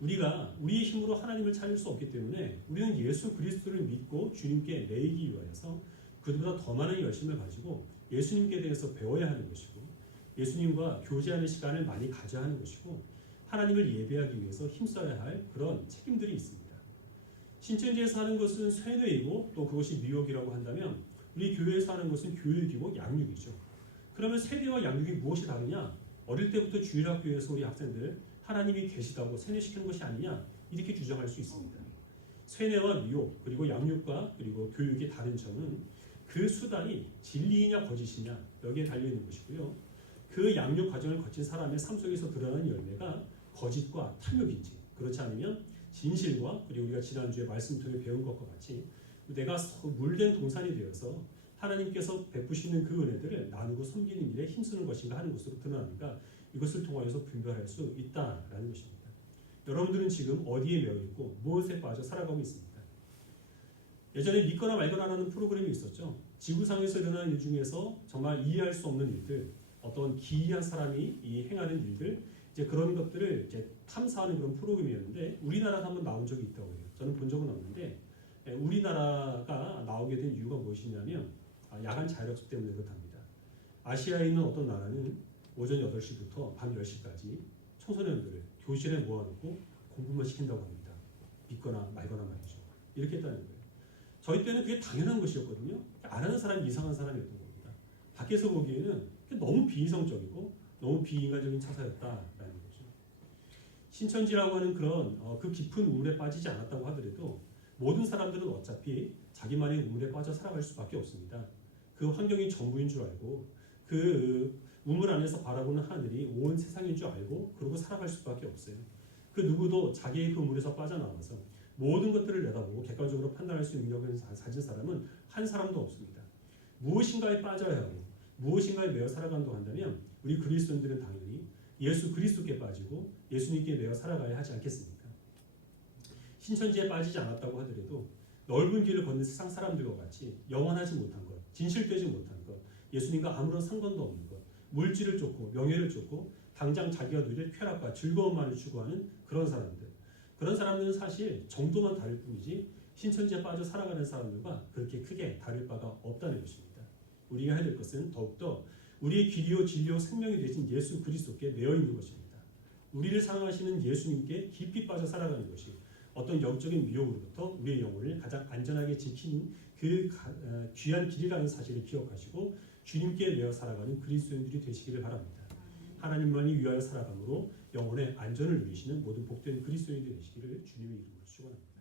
우리가 우리의 힘으로 하나님을 찾을 수 없기 때문에 우리는 예수 그리스도를 믿고 주님께 매이기 위하여서 그들보다 더 많은 열심을 가지고 예수님께 대해서 배워야 하는 것이고 예수님과 교제하는 시간을 많이 가져야 하는 것이고 하나님을 예배하기 위해서 힘써야 할 그런 책임들이 있습니다. 신천지에서 하는 것은 쇠뇌이고 또 그것이 미혹이라고 한다면 우리 교회에서 하는 것은 교육이고 양육이죠. 그러면 세대와 양육이 무엇이 다르냐? 어릴 때부터 주일학교에서 우리 학생들 하나님이 계시다고 세뇌시키는 것이 아니냐? 이렇게 주장할 수 있습니다. 세뇌와 미혹 그리고 양육과 그리고 교육의 다른 점은 그 수단이 진리이냐 거짓이냐 여기에 달려있는 것이고요. 그 양육 과정을 거친 사람의 삶 속에서 드러나는 열매가 거짓과 탐욕인지 그렇지 않으면 진실과 그리고 우리가 지난주에 말씀 통해 배운 것과 같이 내가 물된 동산이 되어서 하나님께서 베푸시는 그 은혜들을 나누고 섬기는 일에 힘쓰는 것인가 하는 것으로 드러나니까 이것을 통하여서 분별할 수 있다라는 것입니다. 여러분들은 지금 어디에 매여 있고 무엇에 빠져 살아가고 있습니까? 예전에 믿거나 말거나라는 프로그램이 있었죠. 지구상에서 일어나는 일 중에서 정말 이해할 수 없는 일들, 어떤 기이한 사람이 행하는 일들, 이제 그런 것들을 이제 탐사하는 그런 프로그램이었는데 우리나라도 한번 나온 적이 있다고 해요. 저는 본 적은 없는데 우리나라가 나오게 된 이유가 무엇이냐면 야간 자율학습 때문에 그렇답니다. 아시아에 있는 어떤 나라는 오전 8시부터 밤 10시까지 청소년들을 교실에 모아놓고 공부만 시킨다고 합니다. 믿거나 말거나 말이죠. 이렇게 했다는 거예요. 저희 때는 그게 당연한 것이었거든요. 안 하는 사람이 이상한 사람이었던 겁니다. 밖에서 보기에는 너무 비이성적이고 너무 비인간적인 차사였다라는 거죠. 신천지라고 하는 그런 그 깊은 우물에 빠지지 않았다고 하더라도 모든 사람들은 어차피 자기만의 우물에 빠져 살아갈 수밖에 없습니다. 그 환경이 전부인 줄 알고 그 우물 안에서 바라보는 하늘이 온 세상인 줄 알고 그러고 살아갈 수밖에 없어요. 그 누구도 자기의 그 우물에서 빠져나와서 모든 것들을 내다보고 객관적으로 판단할 수 있는 능력을 가진 사람은 한 사람도 없습니다. 무엇인가에 빠져야 하고 무엇인가에 매여 살아간다고 한다면 우리 그리스도인들은 당연히 예수 그리스도께 빠지고 예수님께 매여 살아가야 하지 않겠습니까? 신천지에 빠지지 않았다고 하더라도 넓은 길을 걷는 세상 사람들과 같이 영원하지 못한 것, 진실되지 못한 것, 예수님과 아무런 상관도 없는 것, 물질을 쫓고 명예를 쫓고 당장 자기가 누릴 쾌락과 즐거움만을 추구하는 그런 사람들은 사실 정도만 다를 뿐이지 신천지에 빠져 살아가는 사람들과 그렇게 크게 다를 바가 없다는 것입니다. 우리가 해야 될 것은 더욱더 우리의 길이요 진리요 생명이 되신 예수 그리스도께 매여 있는 것입니다. 우리를 사랑하시는 예수님께 깊이 빠져 살아가는 것이 어떤 영적인 미혹으로부터 우리의 영혼을 가장 안전하게 지키는 그 귀한 길이라는 사실을 기억하시고 주님께 매여 살아가는 그리스도인들이 되시기를 바랍니다. 하나님만이 위하여 살아감으로 영혼의 안전을 누리시는 모든 복된 그리스도인들이 되시기를 주님의 이름으로 축원합니다.